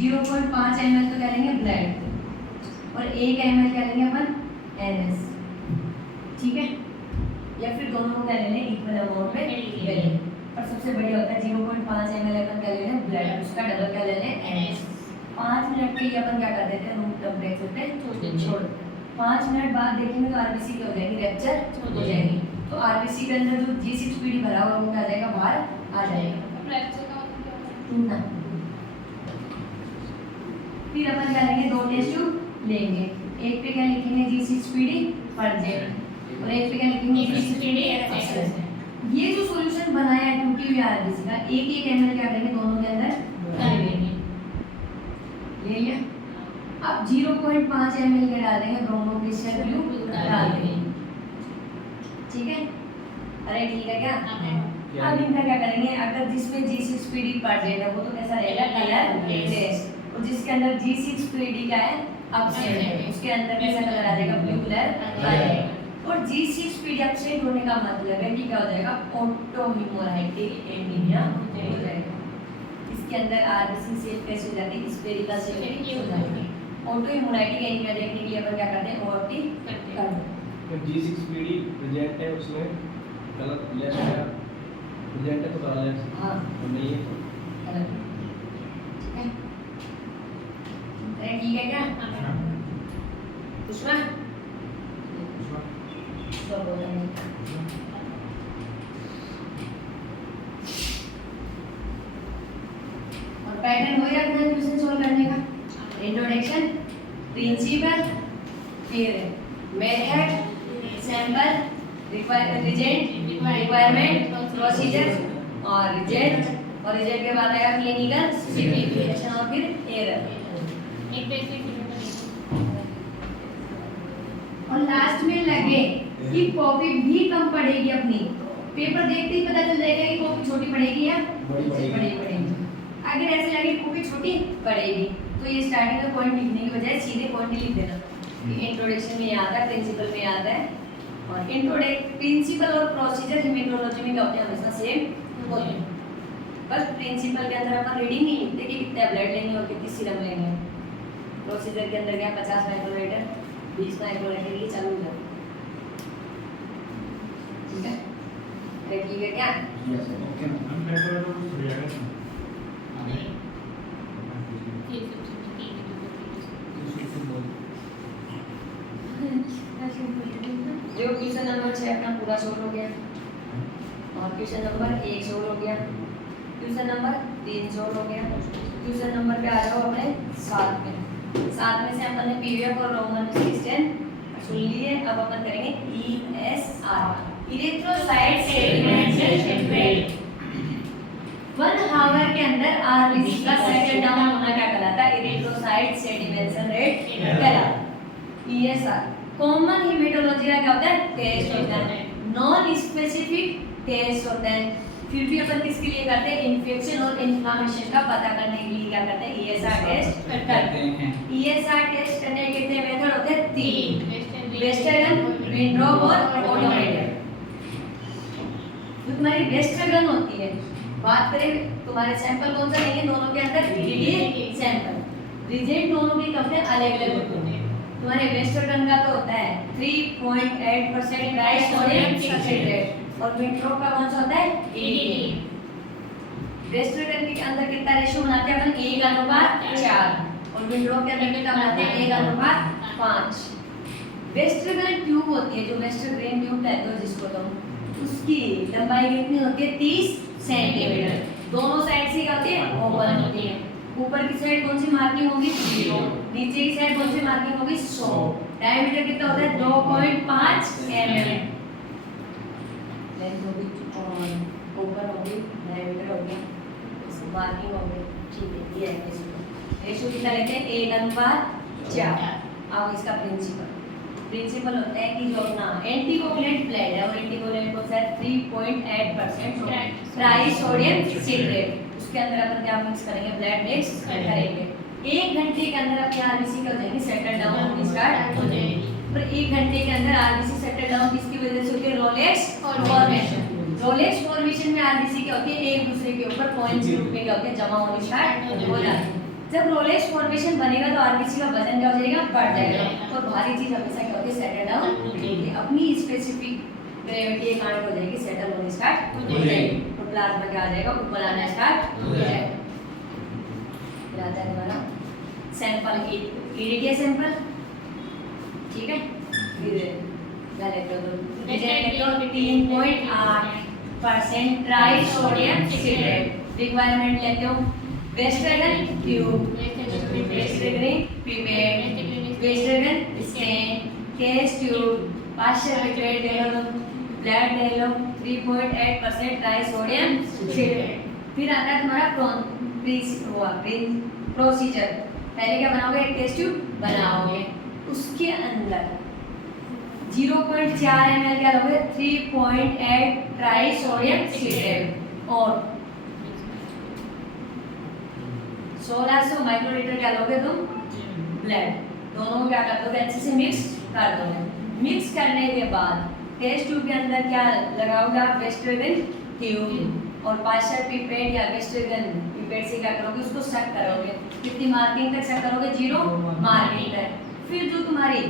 0.5 ml तो क्या लेंगे ब्लड, और 1 ml क्या लेंगे अपन NS, ठीक है, या फिर दोनों को क्या लेंगे इक्वल अमाउंट में ले लेंगे। और सबसे बढ़िया होता है 0.5 ml अपन क्या ले लें ब्लड, उसका डबल क्या ले लें NS। 5 मिनट के लिए अपन क्या कर देते हैं रूम टेम्परेचर पे छोड़ देते हैं। 5 मिनट बाद देखेंगे तो आरबीसी क्या हो जाएगी रैप्चर हो जाएगी, तो आरबीसी के अंदर जो G6PD भरा हुआ वो क्या आ जाएगा बाहर आ जाएगा। रैप्चर का मतलब क्या होता है? फिर अपन क्या लेंगे 2 टेस्ट ट्यूब लेंगे, एक पे क्या लिखेंगे G6PD पर जेड और एक पे क्या लिखेंगे G6PD एक्सेस। ये जो सॉल्यूशन बनाया है 2 आरबीसी का 1-1 ml क्या करेंगे दोनों के अंदर डाल देंगे, ले लिया। अब 0.5 ml के डाल देंगे ब्रोमो क्रिस्टल ब्लू डाल देंगे, ठीक है। अरे ठीक है क्या, अब इनका क्या करेंगे, अगर जिसमें G6PD पर जेड है वो तो कैसा रहेगा कलर टेस्ट, और जिसके अंदर G6PD का है अपसेट है उसके अंदर कैसा कलर आ जाएगा ब्लू कलर आ जाएगा। और G6PD अपसेट होने का मतलब है कि क्या हो जाएगा ऑटो हेमोराइटिक एनीमिया हो जाएगा। इसके अंदर आरबीसी सेल कैसे हो जाती है स्फेरिकल सेल हो जाती है। ऑटो हेमोराइटिक एनीमिया देखने के लिए अपन क्या करते हैं ओटी करते हैं। G6PD प्रेजेंट है उसमें गलत लेस है, प्रेजेंट है तो डाल लेस हां और नहीं है तो गलत, ठीक है। अरे ठीक है क्या दुश्मन तो बोला नहीं और पैटर्न वही रखना है क्वेश्चन सॉल्व करने का, इंट्रोडक्शन प्रिंसिपल फिर मेथड सैंपल रिक्वायरमेंट प्रोसीजर और रिजल्ट, और रिजल्ट के बाद आएगा क्लिनिकल सिग्निफिकेशन और फिर एरर, एक बेसिक और लास्ट में लगे कि कॉपी भी कम पड़ेगी अपनी, पेपर देखते ही पता चल जाएगा कि कॉपी छोटी पड़ेगी या बड़ी पड़ेगी। अगर ऐसे लगे कॉपी छोटी पड़ेगी तो ये स्टार्टिंग में पॉइंट लिखने की बजाय सीधे पॉइंट लिख देना। इंट्रोडक्शन में याद है, प्रिंसिपल में याद है, और इंट्रोडक्ट प्रिंसिपल और प्रोसीजर हेमेटोलॉजी में क्या होते हैं हमेशा सेम होते हैं। बस प्रिंसिपल के अंदर अपन रीडिंग नहीं लिखते कि कितना ब्लड लेंगे और कितनी सीरम लेंगे, प्रोसीजर के अंदर क्या 50 माइक्रोलीटर 20 माइक्रोलीटर ये चालू हो जाता है, ठीक है। अरे ठीक है क्या यस ओके हम पेपर तो हो जाएगा ये सब चीजें की जो क्वेश्चन नंबर 6 अपना पूरा सॉल्व हो गया, और क्वेश्चन नंबर 1 सॉल्व हो गया, क्वेश्चन नंबर 3 सॉल्व हो गया, क्वेश्चन नंबर पे आ जाओ अपने 7 में। 7 में से अपन ने पीवीएफ और रोमन रेजिस्टेंस सुन लिए, अब अपन करेंगे ESR erythrocyte sediment temperate. 1 hour के अंदर आरबीसी का सेटल डाउन होना क्या कहलाता है इरेथ्रोसाइट सेडिमेंशन रेट कहलाता है। ईएसआर कॉमन हेमेटोलॉजी का क्या होता है टेस्ट होता है, नॉन स्पेसिफिक टेस्ट होता है। फिर भी अपन किसके लिए करते हैं इन्फेक्शन और इन्फ्लेमेशन का पता करने के लिए क्या करते हैं ईएसआर टेस्ट करते हैं। ईएसआर टेस्ट करने के कितने मेथड होते हैं 3, वेस्टर्न विंड्रॉप और ऑटोमेटेड। तुम्हारी वेस्टर्न होती है, बात करें तुम्हारे सैंपल कौन सा लेंगे दोनों के अंदर डीडी सैंपल, रिजल्ट दोनों के कब अलग अलग होते हैं। तुम्हारे वेस्टर्न का तो होता है 3.8% राइस सोडियम सिट्रेट, और विंड्रॉप का कौन सा होता है 80। वेस्टर्न के अंदर कितना रेशियो बनाते हैं अपन 1:4, और विंड्रॉप के अंदर कितना बनाते हैं 1:5। वेस्टर्न ट्यूब होती है जो वेस्टर्न ट्यूब कहते हो जिसको तुम, उसकी लंबाई कितनी होती है 30 सेंटीमीटर। दोनों साइड से क्या होती है ओपन होती है। ऊपर की साइड कौन सी मार्किंग होगी 0, नीचे की साइड कौन सी मार्किंग होगी 100। डायमीटर कितना होता है 2.5 mm। लेंथ होगी और ऊपर होगी डायमीटर हो गया, मार्किंग हो गई, ठीक है। ये है रेशियो कितना लेते हैं 1:4। अब इसका प्रिंसिपल होता है कि जो अपना एंटीकोगुलेंट ब्लड है और एंटीकोगुलेंट को है 3.8% राइस सोडियम सिट्रेट, उसके अंदर अपन क्या मिक्स करेंगे ब्लड मिक्स करेंगे। 1 घंटे के अंदर अपनी आरबीसी क्या हो जाएगी सेटल डाउन होनी स्टार्ट हो जाएगी। पर 1 घंटे के अंदर आरबीसी सेटल डाउन किसकी वजह से होती है रोलेक्स फॉर्मेशन। रोलेक्स फॉर्मेशन में आरबीसी क्या होती है एक दूसरे के ऊपर पॉइंट्स के रूप में क्या होती है जमा होनी स्टार्ट हो जाती है। जब रोलेक्स फॉर्मेशन बनेगा तो आरबीसी का वजन क्या हो जाएगा, बढ़ जाएगा, और भारी चीज हमेशा क्या होती है, सेटल डाउन होगी, अपनी स्पेसिफिक ग्रेविटी के कारण हो जाएगी, सेटल होने स्टार्ट हो जाएगी, और प्लाज्मा क्या आ जाएगा, ऊपर आना स्टार्ट हो जाएगा। फिर आता है हमारा सैंपल की इरिडिया सैंपल, ठीक है। फिर पहले तो 3.8% ट्राई सोडियम सिट्रेट, रिक्वायरमेंट लेते हो western tube, western pipette, western stain, test tube, partial pipette ले लो, ब्लड ले लो, 3.8% ट्राई सोडियम सिट्रेट। फिर आता है तुम्हारा प्रोसीजर, पहले क्या बनाओगे, एक टेस्ट ट्यूब बनाओगे, उसके अंदर 0.4 ml क्या लोगे, 3.8 ट्राई सोडियम सिट्रेट, और 1600 माइक्रोलीटर क्या लोगे तुम, ब्लड, दोनों को क्या कर दोगे, अच्छे से मिक्स कर दोगे। मिक्स करने के बाद टेस्ट ट्यूब के अंदर क्या लगाओगे आप, वेस्टर्न ट्यूब, और पार्शियल पिपेट या वेस्टर्न पिपेट से क्या करोगे, उसको सक करोगे, कितनी मार्किंग तक सक करोगे, 0 मार्किंग तक। फिर जो तुम्हारी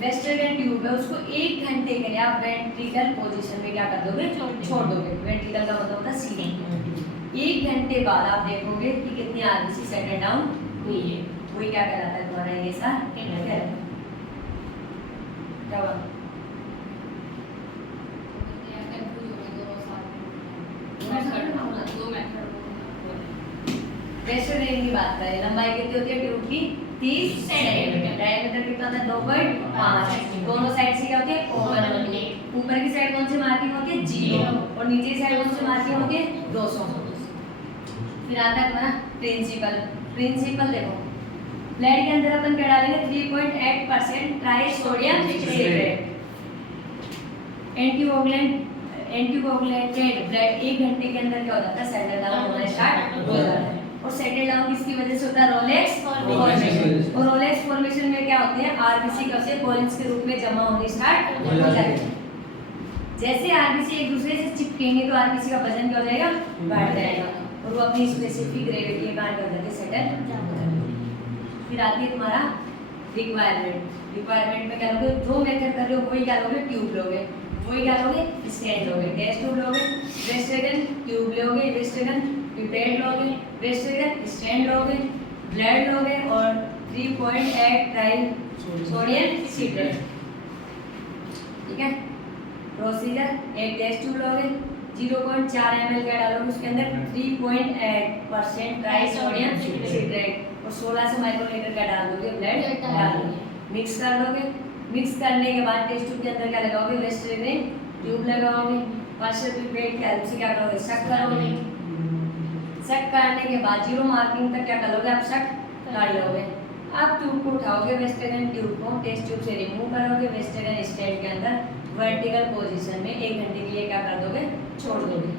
वेस्टर्न ट्यूब है उसको 1 घंटे के लिए आप वेंट्रिकल पोजीशन में क्या कर दोगे, छोड़ दोगे, वेंट्रिकल का मतलब होता है सीलिंग। 1 घंटे बाद आप देखोगे कि कितनी आरबीसी सेटल डाउन हुई है, वही क्या कहलाता है तुम्हारा ये सा क्या वेस्टर्न की बात करें, लंबाई कितनी होती है ट्यूब की, 30 सेंटीमीटर, डायमीटर कितना होता है, 2.5, दोनों साइड से क्या होती है, ओपन होती है, ऊपर की साइड कौन सी मार्किंग होती है, 0, और नीचे की साइड कौन सी मार्किंग होती है, 200। फिर आता है हमारा प्रिंसिपल, प्रिंसिपल देखो, ब्लड के अंदर अपन क्या डालेंगे, 3.8% ट्राई सोडियम सिट्रेट, एंटीकोगुलेटेड ब्लड 1 घंटे के अंदर क्या हो जाता है, सेटल डाउन होना स्टार्ट हो जाता है, और सेटल डाउन किसकी वजह से होता है, रोलेक्स फॉर्मेशन, और रोलेक्स फॉर्मेशन में क्या होते हैं, आरबीसी कैसे कोलिन्स के रूप में जमा होने स्टार्ट हो जाते हैं। जैसे आरबीसी एक दूसरे से चिपकेंगे तो आरबीसी का वजन क्या हो जाएगा, बढ़ जाएगा, और वो अपनी स्पेसिफिक ग्रेविटी के कारण कर जाते सेटल हो जाते हैं। फिर आती है तुम्हारा रिक्वायरमेंट, रिक्वायरमेंट में क्या लोगे, जो मेथड कर रहे हो वही क्या लोगे, ट्यूब लोगे, वही क्या लोगे, स्टेन लोगे, टेस्ट ट्यूब लोगे, वेस्टर्न ट्यूब लोगे, वेस्टर्न पिपेट लोगे, वेस्टर्न स्टेन लोगे, ब्लड लोगे, और 3.8 ट्राई सोडियम सिट्रेट, ठीक है। प्रोसीजर, एक टेस्ट ट्यूब लोगे, 0.4 ml का डालोगे, उसके अंदर 3.8% ट्राई सोडियम सिट्रेट, और 1600 माइक्रोलीटर का डाल दोगे, ब्लड डाल दोगे, मिक्स कर दोगे। मिक्स करने के बाद टेस्ट ट्यूब के अंदर क्या लगाओगे, वेस्टर्न ट्यूब लगाओगे, पार्शियल पिपेट के हेल्प से क्या करोगे, सक करोगे, सक करने के बाद 0 मार्किंग तक क्या करोगे, आप सक कर लोगे। आप ट्यूब को उठाओगे, वेस्टर्न ट्यूब को टेस्ट ट्यूब से रिमूव करोगे, वेस्टर्न स्टेट के अंदर वर्टिकल पोजीशन में 1 घंटे के लिए क्या कर दोगे, छोड़ दोगे।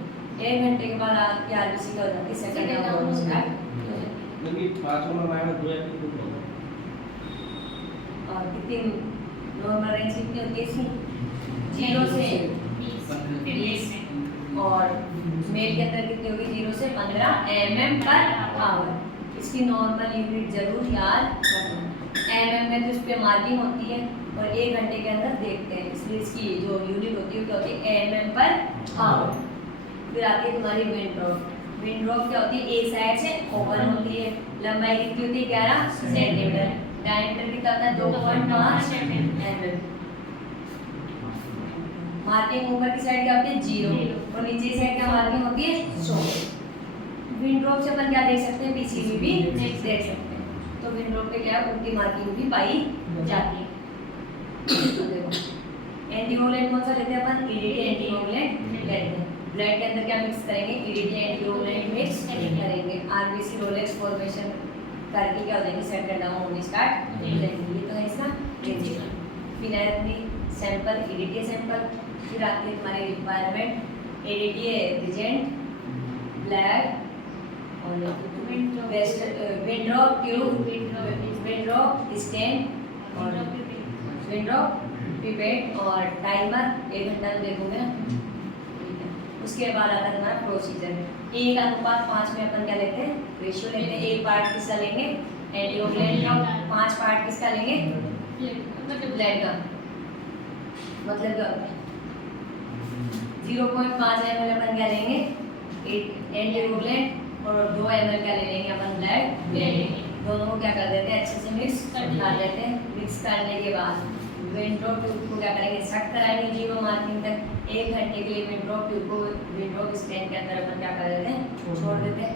1 घंटे के बाद आपकी आरबीसी का हो जाती है सेकंड डाउन स्टार्ट, मतलब 5 नंबर माइनस 2 या 3 होगा, और कितनी नॉर्मल रेंज कितनी होती है इसकी, 0 से 20, और मेल के अंदर कितनी होगी, 0 से 15 mm/h। इसकी नॉर्मल यूनिट जरूर याद रखना, mm में तो इस पे मार्किंग होती है, और 1 घंटे के अंदर देखते हैं, इसलिए इसकी जो यूनिट होती है क्या होती है, mm/h। फिर आती है तुम्हारी विंड ड्रॉप, विंड ड्रॉप क्या होती है, एक साइड से ओपन होती है, लंबाई कितनी होती है, 11 सेंटीमीटर, डायमीटर कितना होता है, 2.5 mm, मार्किंग ऊपर की साइड क्या होती है, 0, और नीचे की साइड क्या मार्किंग होती है, 100। विंड ड्रॉप से अपन क्या देख सकते हैं, पीसीबी भी देख सकते हैं, तो विंड ड्रॉप पे क्या उल्टी मार्किंग भी पाई जाती है। तो देखो एंटीकोगुलेंट कौन सा लेते हैं अपन, ईडीटी एंटीकोगुलेंट लेते हैं। ब्लड के अंदर क्या मिक्स करेंगे, ईडीटी एंटीकोगुलेंट मिक्स करेंगे, आरबीसी रोलेक्स फॉर्मेशन करके क्या हो जाएंगे, सेटल डाउन होने स्टार्ट हो जाएंगे। ये तो है इसका प्रिंसिपल। फिर है अपनी सैंपल, ईडीटी सैंपल। फिर आती है तुम्हारी रिक्वायरमेंट, ईडीटी रिजेंट, ब्लड, और विंड्रॉप ट्यूब, विंड्रॉप स्टेन, और विंड्रॉप पिपेट, और टाइमर 1 घंटा में देखोगे ना, ठीक है। उसके बाद आता है तुम्हारा प्रोसीजर। 1:5 में अपन क्या लेते हैं, रेशियो लेते हैं। 1 पार्ट किसका लेंगे, एंटीओक्लेंट का, 5 पार्ट किसका लेंगे, ब्लड का। मतलब क्या होता है 0.5 ml अपन क्या लेंगे, एंटीओक्लेंट, और 2 ml क्या ले लेंगे अपन, ब्लड। दोनों को क्या कर देते हैं, अच्छे से मिक्स कर देते हैं। मिक्स करने के बाद विंड्रॉप ट्यूब को क्या करेंगे, सेट कराएंगे 0 मार्किंग तक। 1 घंटे के लिए विंड्रॉप ट्यूब को विंड्रॉप स्टेन के अंदर अपन क्या कर देते हैं, छोड़ देते हैं।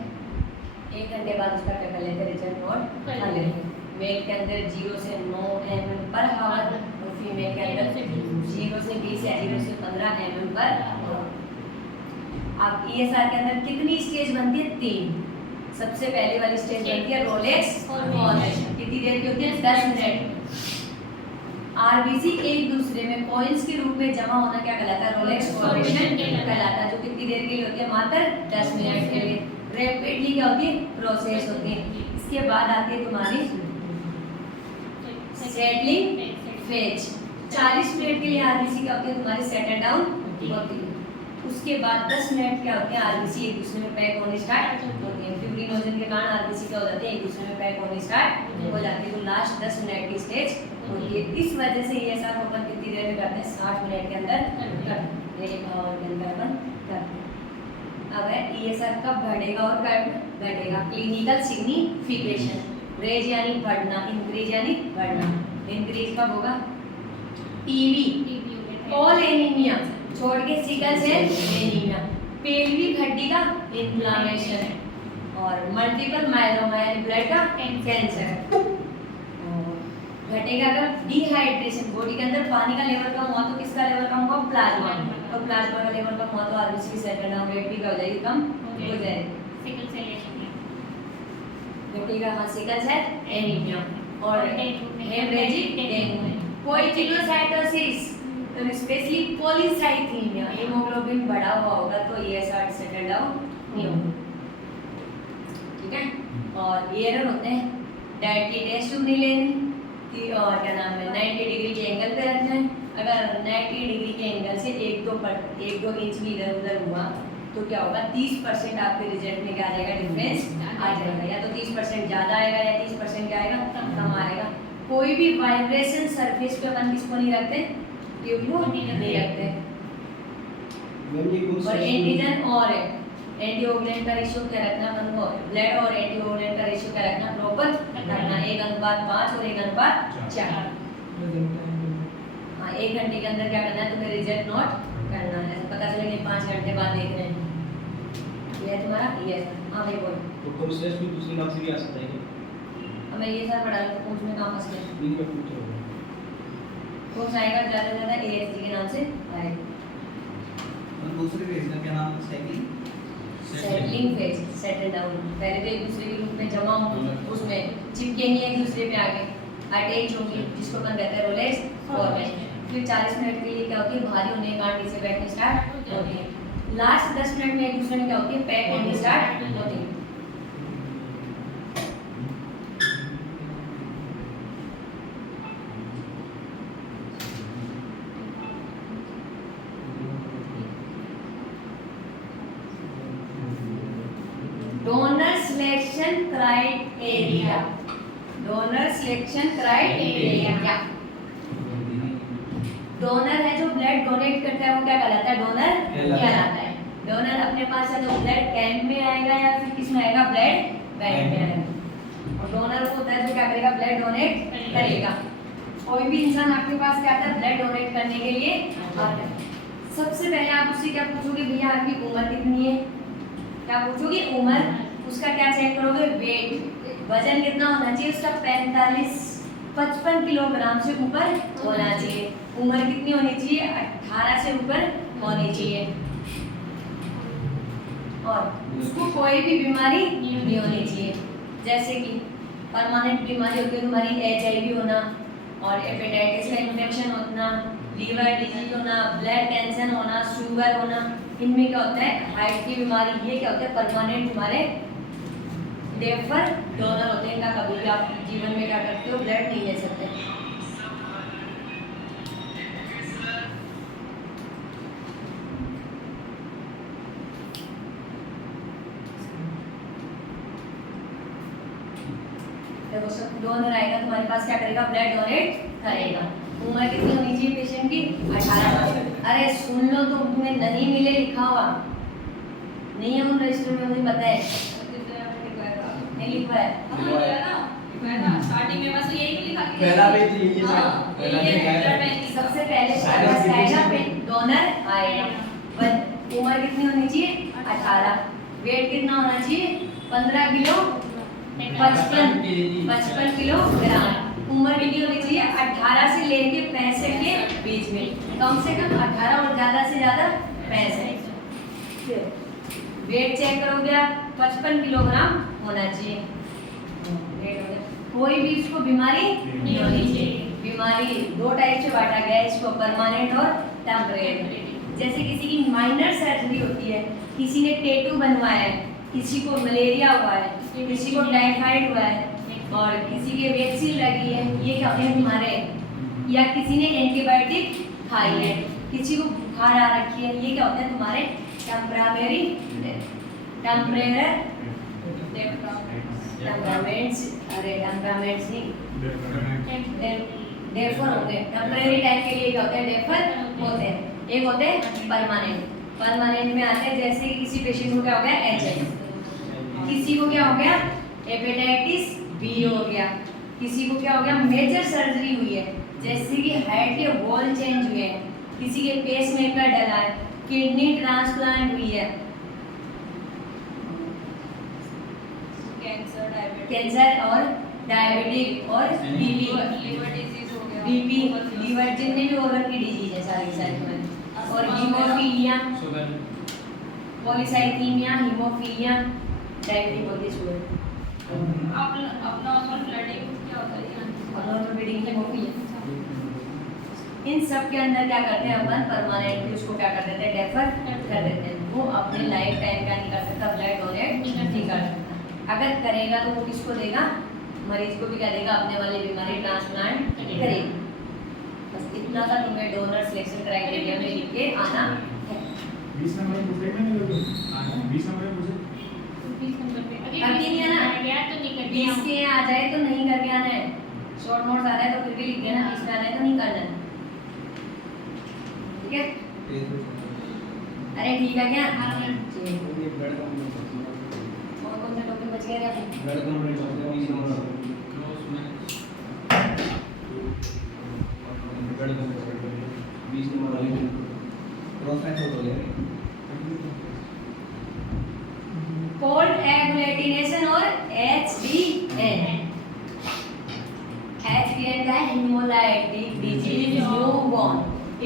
1 घंटे बाद उसका क्या कर लेते हैं, रिजल्ट नोट कर लेते हैं। मेल के अंदर 0 से 9 ml पर आवर, और फीमेल के अंदर 0 से 20 या 0 से 15 ml पर आवर। अब ESR के अंदर कितनी स्टेज बनती है, 3। सबसे पहले वाली स्टेज बनती है रोलेक्स फॉर्मेशन, कितनी देर की होती है, 10 मिनट। आरबीसी एक दूसरे में कॉइन्स के रूप में जमा होना क्या कहलाता है, रोलेक्स फॉर्मेशन कहलाता है, जो कितनी देर के लिए होती है, मात्र 10 मिनट के लिए। रैपिडली क्या होती है, प्रोसेस होती है। इसके बाद आती है तुम्हारी सेटलिंग फेज। 40 मिनट के लिए आरबीसी क्या होती है, तुम्हारी सेटल डाउन होती है। उसके बाद 10 मिनट क्या होते हैं, आरबीसी एक दूसरे में पैक होने स्टार्ट होती है। फिब्रिनोजन के कारण आरबीसी क्या हो जाती है, एक दूसरे में पैक होने स्टार्ट हो जाती है। तो लास्ट 10 मिनट की स्टेज होती है। इस वजह से ये सब अपन कितनी देर में करते हैं, 60 मिनट के अंदर करते हैं, के अंदर अपन करते हैं। अब है ESR कब बढ़ेगा और कब घटेगा, क्लिनिकल सिग्निफिकेशन। रेज यानी बढ़ना, इंक्रीज यानी बढ़ना। इंक्रीज कब होगा, टीबी, ऑल एनीमिया छोड़ के सिकल सेल एनीमिया, पेल्विक हड्डी का इन्फ्लेमेशन है, और मल्टीपल मायलोमा यानी ब्लड का कैंसर। घटेगा अगर डिहाइड्रेशन, बॉडी के अंदर पानी का लेवल कम हुआ तो किसका लेवल कम होगा, प्लाज्मा, और प्लाज्मा का लेवल कम हुआ तो आरबीसी की सेटल डाउन रेट भी क्या हो जाएगी, कम हो जाएगी। सिकल सेल एनीमिया, घटेगा हाँ सिकल सेल एनीमिया, और हेमरेजिक डेंगू। कोई चिलोसाइटोसिस, तो स्पेशली पॉलीसाइथीमिया, हीमोग्लोबिन बढ़ा हुआ होगा तो ESR सेटल डाउन नहीं होगा, ठीक है। और एरर होते हैं, डायरेक्टली टेस्ट ट्यूब नहीं लेनी, और क्या नाम है 90 डिग्री के एंगल पे रखना है। अगर 90 डिग्री के एंगल से 1-2 इंच भी इधर उधर हुआ तो क्या होगा, 30% आपके रिजल्ट में क्या आ जाएगा, डिफरेंस आ जाएगा। या तो 30% ज़्यादा आएगा या 30% क्या आएगा, कम आएगा। कोई भी वाइब्रेशन सरफेस पे अपन किसको नहीं रखते, ट्यूब को नहीं रखते। और एंटीजन और एंटीओक्लेंट का रेशियो क्या रखना अपन को, ब्लड और एंटीओक्लेंट का रेशियो क्या रखना, प्रॉपर रखना, 1:5 और 1:4। हाँ 1 घंटे के अंदर क्या करना है, तुम्हें रिजल्ट नोट करना है। पता चले कि 5 घंटे बाद देख रहे हैं, ये है तुम्हारा ESR। हाँ भाई बोलो। तो प्रोसेस भी दूसरे नाम से भी आ सकता है क्या? अब मैं ESR पढ़ा रहा हूँ, उसमें कहाँ फंस गए, दिन में पूछ रहा हूँ। कोर्स आएगा ज़्यादा से ज़्यादा ASG के नाम से आएगा। और दूसरे पेज का क्या नाम है, cycle settling phase, settle down. पहले तो एक दूसरे के रूप में जमा होंगे, उसमें चिपकेंगे एक दूसरे पे आगे, अटैच होंगे, जिसको अपन कहते हैं रोलेक्स फॉर्मेशन। फिर 40 मिनट के लिए क्या होती है, भारी होने के कारण नीचे बैठने स्टार्ट होती है। लास्ट 10 मिनट में एक दूसरे में क्या होती है, पैक होने स्टार्ट होती है। Donor selection criteria, donor selection criteria. Donor है जो ब्लड डोनेट करता है वो क्या कहलाता है, डोनर कहलाता है। डोनर अपने पास है तो ब्लड कैंप में आएगा या फिर किस में आएगा, ब्लड बैंक में आएगा। और डोनर वो होता है जो क्या करेगा, ब्लड डोनेट करेगा। कोई भी इंसान आपके पास क्या आता है, ब्लड डोनेट करने के लिए आता है। सबसे पहले आप उससे क्या पूछोगे, भैया आपकी उम्र कितनी है, क्या पूछोगे, उम्र। उसका क्या चेक करोगे, वेट, वजन कितना होना चाहिए उसका, 55 किलोग्राम से ऊपर होना चाहिए। उम्र कितनी होनी चाहिए, 18 से ऊपर होनी चाहिए। और उसको कोई भी बीमारी नहीं होनी चाहिए, जैसे कि परमानेंट बीमारी होती है तुम्हारी, HIV होना और हेपेटाइटिस का इन्फेक्शन होना, लीवर डिजीज होना, ब्लड कैंसर होना, शुगर होना। इनमें क्या होता है, हार्ट की बीमारी, ये क्या होता है, परमानेंट तुम्हारे डेफर डोनर होते हैं। इनका कभी भी आप जीवन में क्या करते हो, ब्लड नहीं ले सकते। देखो सब डोनर आएगा तुम्हारे पास, क्या करेगा, ब्लड डोनेट करेगा। उम्र कितनी होनी चाहिए पेशेंट की, 18। अरे सुन लो, तो तुम्हें नहीं मिले लिखा हुआ नहीं है उन रजिस्टर में, मुझे पता है नहीं लिखा है। स्टार्टिंग में बस यही लिखा कि पहला पेज ये हाँ, पहला पेज है। सबसे पहले फर्स्ट आएगा डोनर आएगा। पर उम्र कितनी होनी चाहिए, 18। वेट कितना होना चाहिए, 15 किलो 55 किलोग्राम। उम्र कितनी होनी चाहिए, 18 से लेके 65 के बीच में, कम से कम 18 और ज़्यादा से ज़्यादा 65। वेट चेक करोगे आप, 55 किलोग्राम होना चाहिए वेट हो गया। कोई भी इसको बीमारी नहीं होनी चाहिए। बीमारी दो टाइप से बांटा गया है इसको, परमानेंट और टेम्परेरी। जैसे किसी की माइनर सर्जरी होती है, किसी ने टेटू बनवाया है, किसी को मलेरिया हुआ है, किसी को टाइफाइड हुआ है और किसी के वैक्सीन लगी है, ये क्या होते हैं बीमारे, या किसी ने एंटीबायोटिक खाई है, किसी को बुखार आ रखी है, ये क्या होते हैं तुम्हारे टेम्परेरी टेम्परामेंट्स। अरे टेम्परामेंट्स नहीं, डेफर होते हैं। टेम्परेरी टाइप के लिए क्या होते हैं, डेफर होते हैं। एक होते हैं परमानेंट। परमानेंट में आते हैं जैसे किसी पेशेंट को क्या हो गया, एचआईवी, किसी को क्या हो गया, हेपेटाइटिस बी हो गया, किसी को क्या हो गया, मेजर सर्जरी हुई है, जैसे कि हार्ट के वॉल चेंज हुए हैं, किसी के पेसमेकर डला है, किडनी ट्रांसप्लांट हुई है, कैंसर और डायबिटिक और बीपी, लिवर डिजीज हो गया, बीपी लीवर जितने भी ऑर्गन की डिजीज है सारी सारी में, और हीमोफीलिया, पॉलीसाइथीमिया, हीमोफीलिया, डायबिटिक होती शुगर, abnormal blooding क्या होता है, abnormal bleeding, हीमोफीलिया। इन सब के अंदर क्या करते हैं अपन, परमानेंटली उसको क्या कर देते हैं, डेफर कर देते हैं। वो अपने लाइफ टाइम का नहीं कर सकता, ब्लड डोनेट नहीं कर सकता। अगर करेगा तो वो किसको देगा, मरीज को भी क्या देगा, अपने वाली बीमारी ट्रांसप्लांट करेगा। बस इतना सा तुम्हें डोनर सिलेक्शन क्राइटेरिया में लिख के आना है। 20 नंबर पूछे में नहीं लगे 20 नंबर पूछे 20 नंबर पे अभी करके नहीं आना, गया तो नहीं कर 20 के आ जाए तो नहीं करके आना है, शॉर्ट नोट्स आ रहा है तो फिर भी लिख देना, 20 में आ रहा है तो नहीं करना है, ठीक है। अरे ठीक है क्या, और कौन से टॉपिक बच गए थे, ब्लड डोनेट करते हैं 20 नंबर ब्लड डोनेट करते हैं 20 नंबर क्रॉस मैच हो गया। कोल्ड एग्लूटिनेशन और HBN। HBN का है हेमोलाइटिक डिजीज न्यूबॉर्न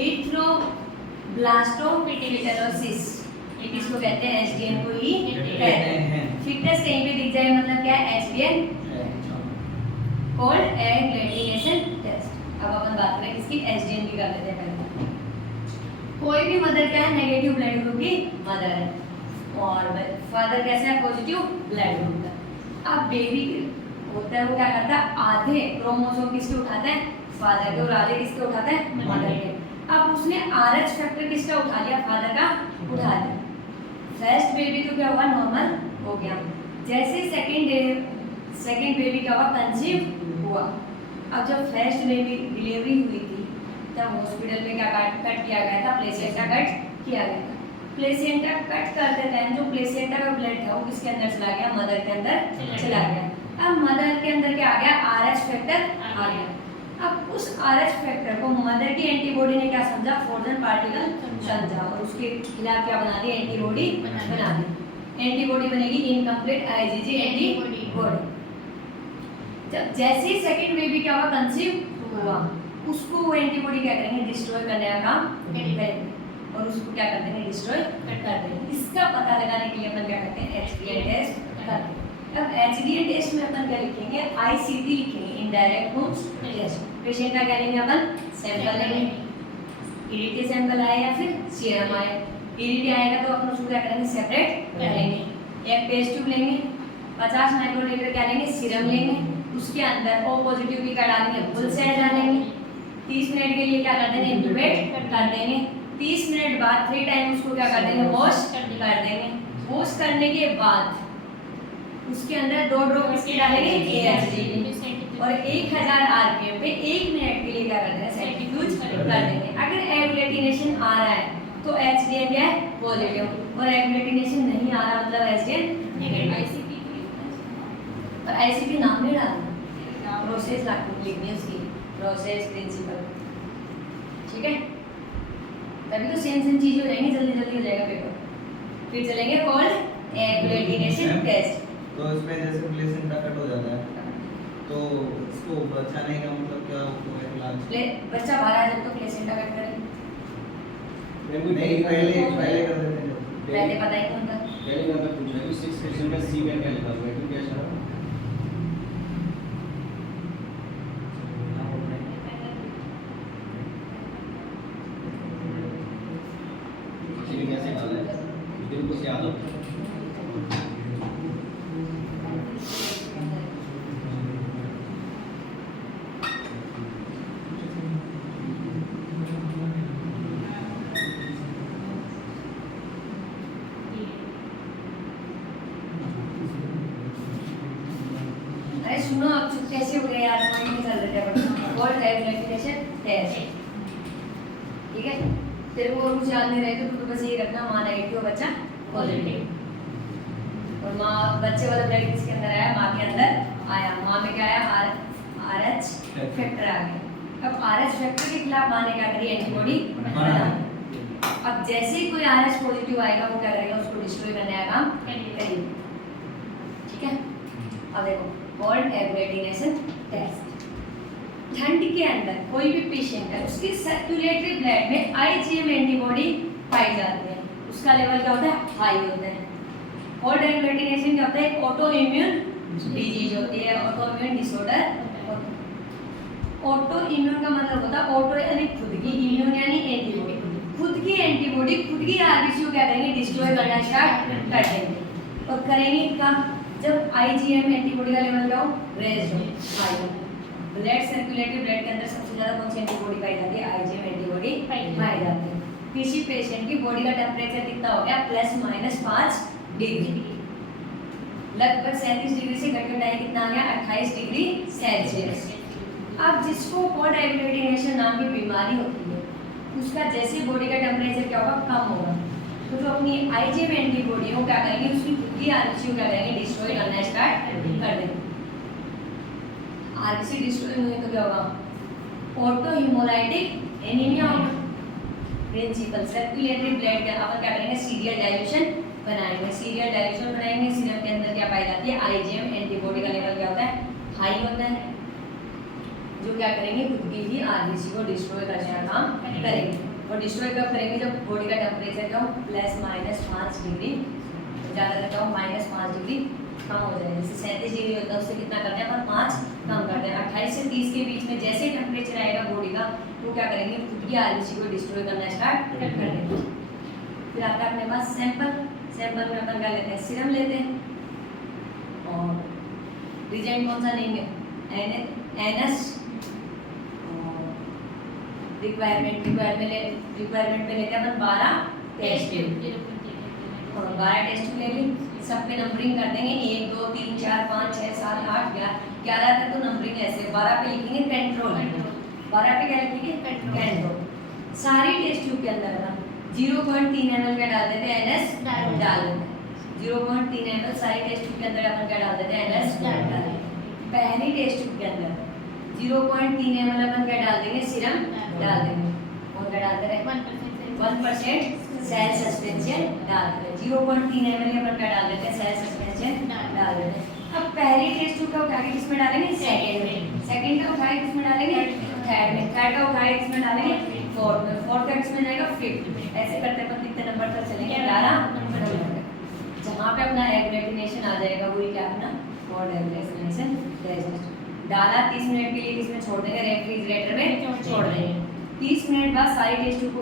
इथ्रोब्लास्टोपिटेलोसिस, इसको कहते हैं, HBN को ही कहते हैं। फिटनेस कहीं पे दिख जाए मतलब क्या है, HBN कोल्ड एग्लूटिनेशन टेस्ट। अब अपन बात करें किसकी, HBN की कर लेते हैं पहले। कोई भी मदर क्या है, नेगेटिव ब्लड ग्रुप की मदर है, और फादर कैसे है, पॉजिटिव ब्लड ग्रुप का। अब बेबी होता है वो क्या करता है, आधे क्रोमोसोम किसके उठाता है, फादर के, और आधे किसके उठाता है, मदर के। अब उसने RH फैक्टर किसका उठा लिया, फादर का उठा लिया। फर्स्ट बेबी तो क्या हुआ, नॉर्मल हो गया। जैसे सेकंड बेबी क्या हुआ, कंसीव हुआ। अब जब फर्स्ट बेबी डिलीवरी हुई थी तब हॉस्पिटल में क्या कट किया गया था, प्लेसेंटा कट किया गया था। प्लेसेंटा कट करते टाइम जो प्लेसेंटा का ब्लड था वो किसके अंदर चला गया, मदर के अंदर चला गया। अब मदर के अंदर क्या आ गया, RH फैक्टर आ गया। अब उस RH फैक्टर को मदर की एंटीबॉडी ने क्या समझा, फॉरेन पार्टिकल समझा, और उसके खिलाफ क्या बना दी, एंटीबॉडी बना दी। एंटीबॉडी बनेगी इनकम्प्लीट IgG एंटीबॉडी। जब जैसे ही सेकंड बेबी क्या हुआ, कंसीव हुआ, उसको वो एंटीबॉडी क्या करेंगे, डिस्ट्रॉय करने का काम करेंगे, और उसको क्या करते हैं, डिस्ट्रॉय कर देंगे। इसका पता लगाने के लिए अपन क्या करते हैं, HBN टेस्ट करते हैं। अब HBN टेस्ट में अपन क्या लिखेंगे, ICT लिखेंगे, इनडायरेक्ट रूट्स टेस्ट। पेशेंट का क्या लेंगे अपन, सैंपल लेंगे, EDT सैंपल आए या फिर सीरम आए। EDT आएगा तो अपन उसको क्या करेंगे, सेपरेट करेंगे। एक टेस्ट ट्यूब लेंगे, 50 माइक्रोलीटर क्या लेंगे, सीरम लेंगे, उसके अंदर O पॉजिटिव की क्या डालेंगे, फुल सेल डालेंगे। 30 मिनट के लिए क्या कर देंगे, इंक्यूबेट कर देंगे। 30 मिनट बाद 3 टाइम उसको क्या कर देंगे, वॉश कर देंगे। वॉश करने के बाद उसके अंदर 2 ड्रॉप किसके डालेंगे, AHG। और 1000 आरपीएम पे 1 मिनट के लिए क्या करते हैं, सेंट्रीफ्यूज कर देंगे। अगर एग्लूटिनेशन आ रहा है तो एचडीएन क्या है, पॉजिटिव, और एग्लूटिनेशन नहीं आ रहा मतलब एचडीएन नेगेटिव। आईसीपी और आईसीपी नाम नहीं डालना, प्रोसेस लिखनी है उसकी, प्रोसेस प्रिंसिपल, ठीक है। तभी तो सेम चीज हो जाएंगी, जल्दी जल्दी हो जाएगा पेपर। फिर चलेंगे कोल्ड एग्लूटिनेशन टेस्ट। तो इसमें जैसे प्लेसेंटा कट हो जाता है तो इसको बचाने का मतलब क्या होगा इलाज? बच्चा बाहर आ जाए तो प्लेसेंटा कट करें, नहीं, पहले कर देते हैं। पहले पता ही नहीं होता। पहले का मैं पूछ रहा हूँ 6 क्वेश्चन में सी में क्या लिखा हुआ है, क्यों क्या शरा सी में कैसे डाला है, दिन को याद हो। अरे सुनो, अब चुप कैसे हो गए यार, पॉइंट नहीं चल रहे थे। कोल्ड एग्लूटिनेशन टेस्ट, ठीक है। तेरे को और कुछ याद नहीं रहे तो बस यही रखना, माँ नेगेटिव बच्चा पॉजिटिव। और माँ बच्चे वाला ब्लड किसके अंदर आया, माँ के अंदर आया। माँ में क्या आया, RH फैक्टर आ गया। अब RH फैक्टर के खिलाफ माँ ने क्या करी, एंटीबॉडी बना। अब जैसे ही कोई RH पॉजिटिव आएगा वो क्या करेगा, उसको डिस्ट्रॉय करने का काम करेगा, ठीक है। अब देखो कोल्ड एग्लूटिनेशन टेस्ट। ठंड के अंदर कोई भी पेशेंट है, उसके सर्कुलेटरी ब्लड में IgM एंटीबॉडी पाई जाती है, उसका लेवल क्या होता है, हाई होता है। कोल्ड एग्लूटिनेशन क्या होता है, ऑटो इम्यून डिजीज होती है, auto immune disorder. Auto immune का मतलब होता है ऑटो यानी खुद की, इम्यून यानी एंटीबॉडी। खुद की एंटीबॉडी खुद की आरबीसी को क्या करेंगे, डिस्ट्रॉय करना स्टार्ट कर देंगे। और करेंगे कब, जब IgM एंटीबॉडी का लेवल क्या हो, रेज हो, हाई हो। ब्लड सर्कुलेटरी ब्लड के अंदर सबसे ज्यादा कौन सी एंटीबॉडी पाई जाती है, IgM एंटीबॉडी पाई जाती है। किसी पेशेंट की बॉडी का टेम्परेचर कितना हो गया, +-5 डिग्री, लगभग 37 डिग्री से घटकर कितना आ गया, 28 डिग्री सेल्सियस। अब जिसको कोल्ड एग्लूटिनेशन नाम की बीमारी होती है, उसका जैसे बॉडी का टेम्परेचर क्या होगा, कम होगा, तो जो अपनी IgM एंटीबॉडी हो क्या करेंगे, उसकी खुद की आरबीसी को क्या करेंगे, डिस्ट्रॉय करना स्टार्ट कर देंगे। आरबीसी डिस्ट्रॉय हुए तो क्या होगा, ऑटो हीमोलाइटिक एनीमिया होगा। प्रिंसिपल सर्कुलेटरी ब्लड का अपन क्या करेंगे, सीरियल डाइल्यूशन बनाएंगे। सीरियल डाइल्यूशन बनाएंगे, सीरम के अंदर क्या पाई जाती है, IgM एंटीबॉडी का लेवल क्या होता है, हाई होता है, जो क्या करेंगे, खुद की ही आरबीसी को डिस्ट्रॉय करने का काम करेंगे। और डिस्ट्रॉय कब करेंगे, जब बॉडी का टेम्परेचर क्या हो, +-5 डिग्री, ज़्यादा करता हूँ -5 डिग्री कम हो जाए। जैसे 37 डिग्री होता है, उससे कितना करते हैं अपन, 5 कम करते हैं। 28 से 30 के बीच में जैसे टेम्परेचर आएगा बॉडी का, तो क्या करेंगे, खुद की आरबीसी को डिस्ट्रॉय करना स्टार्ट कर देंगे। फिर आता है अपने पास सैंपल। सैंपल में अपन क्या लेते हैं, सीरम लेते हैं, और रिजेंट कौन सा लेंगे, NS। रिक्वायरमेंट पे लेते हैं अपन 12 टेस्ट ट्यूब, और 12 टेस्ट ट्यूब ले ली। सब पे नंबरिंग कर देंगे, 1 2 3 4 5 6 7 8 11 तक तो नंबरिंग ऐसे। 12 पे लिखेंगे कंट्रोल, 12 पे क्या लिखेंगे, कंट्रोल। सारी टेस्ट ट्यूब के अंदर अपन 0.3 ml का डाल देते हैं, NS डाल देते हैं। 0.3 ml सारी टेस्ट ट्यूब के अंदर अपन क्या डाल देते हैं, NS डाल देते हैं। पहली टेस्ट ट्यूब के अंदर 0.3 ml अपन क्या डाल देंगे, सीरम डाल देंगे, और क्या डालते रहे, 1% सेल सस्पेंशन डाल देते हैं। 0.3 ml अपन क्या डाल देते हैं, सेल सस्पेंशन डाल देते हैं। अब पहली टेस्ट ट्यूब का उठा के किसमें डालेंगे, सेकंड में। सेकंड का उठा के किसमें डालेंगे, थर्ड में। थर्ड का उठा के किसमें डालेंगे, फोर्थ में। फोर्थ का किसमें जाएगा, फिफ्थ में। ऐसे करते अपन कितने नंबर तक चलेंगे, 11 नंबर तक। जहाँ पे अपना एग्लूटिनेशन आ जाएगा वही क्या अपना कोल्ड एग्लूटिनेशन टेस्ट। डाला 30 मिनट के लिए किसमें छोड़ देंगे, रेफ्रिजरेटर में छोड़ देंगे। 30 मिनट बाद सारी टेस्ट ट्यूब